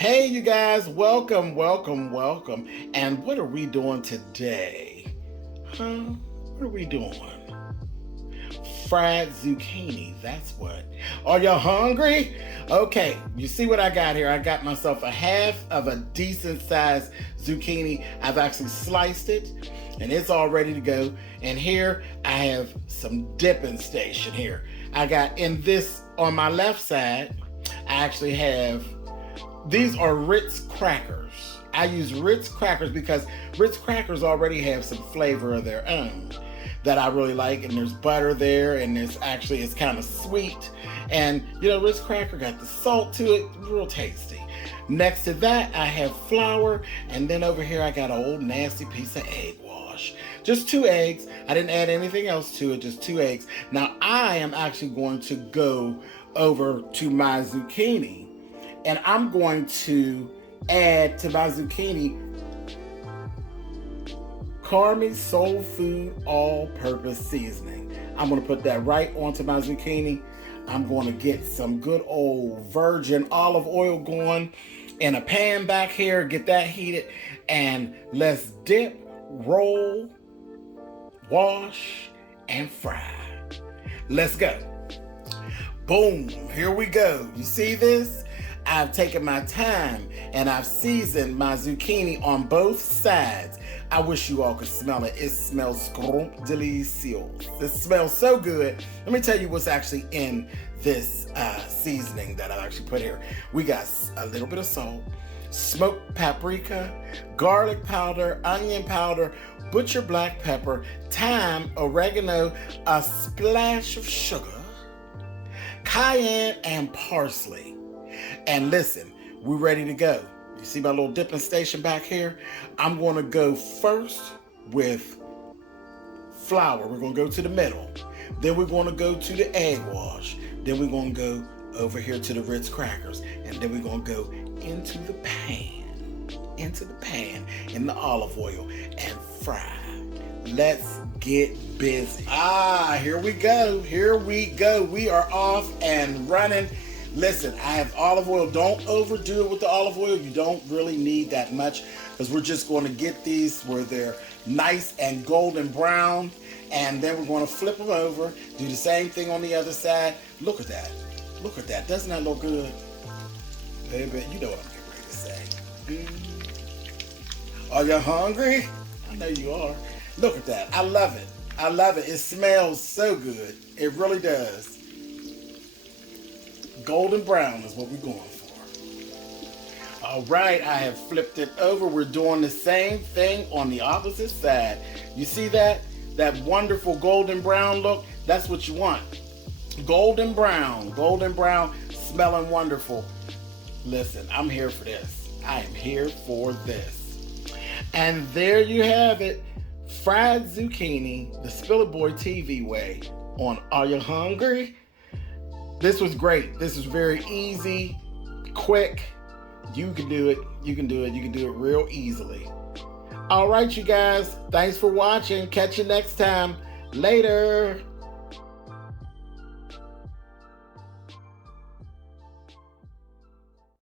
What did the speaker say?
Hey, you guys, welcome. And what are we doing today? What are we doing? Fried zucchini, that's what. Are you hungry? Okay, you see what I got here? I got myself a half of a decent sized zucchini. I've actually sliced it and it's all ready to go. And here I have some dipping station here. I got in this on my left side, I actually have, these are Ritz crackers. I use Ritz crackers because Ritz crackers already have some flavor of their own that I really like, and there's butter there, and it's kind of sweet, and you know, Ritz cracker got the salt to it, real tasty. Next to that, I have flour, and then over here I got an old nasty piece of egg wash. Just 2 eggs. I didn't add anything else to it, just 2 eggs. Now I am actually going to go over to my zucchini, and I'm going to add to my zucchini Carmi Soul Food All-Purpose Seasoning. I'm going to put that right onto my zucchini. I'm going to get some good old virgin olive oil going in a pan back here, get that heated, and let's dip, roll, wash, and fry. Let's go. Boom, here we go. You see this? I've taken my time and I've seasoned my zucchini on both sides. I wish you all could smell it. It smells delicious. It smells so good. Let me tell you what's actually in this seasoning that I actually put here. We got a little bit of salt, smoked paprika, garlic powder, onion powder, butcher black pepper, thyme, oregano, a splash of sugar, cayenne, and parsley. And listen, we're ready to go. You see my little dipping station back here? I'm going to go first with flour. We're going to go to the middle. Then we're going to go to the egg wash. Then we're going to go over here to the Ritz crackers. And then we're going to go into the pan in the olive oil and fry. Let's get busy. Here we go. We are off and running. Listen, I have olive oil. Don't overdo it with the olive oil. You don't really need that much because we're just going to get these where they're nice and golden brown. And then we're going to flip them over. Do the same thing on the other side. Look at that. Look at that. Doesn't that look good? Baby, you know what I'm getting ready to say. Are you hungry? I know you are. Look at that. I love it. It smells so good. It really does. Golden brown is what we're going for. All right, I have flipped it over. We're doing the same thing on the opposite side. You see that? That wonderful golden brown look? That's what you want. Golden brown, smelling wonderful. Listen, I'm here for this. I am here for this. And there you have it. Fried zucchini, the Spill It Boy TV way on Are You Hungry? This was great. This is very easy, quick. You can do it. You can do it real easily. All right, you guys. Thanks for watching. Catch you next time. Later.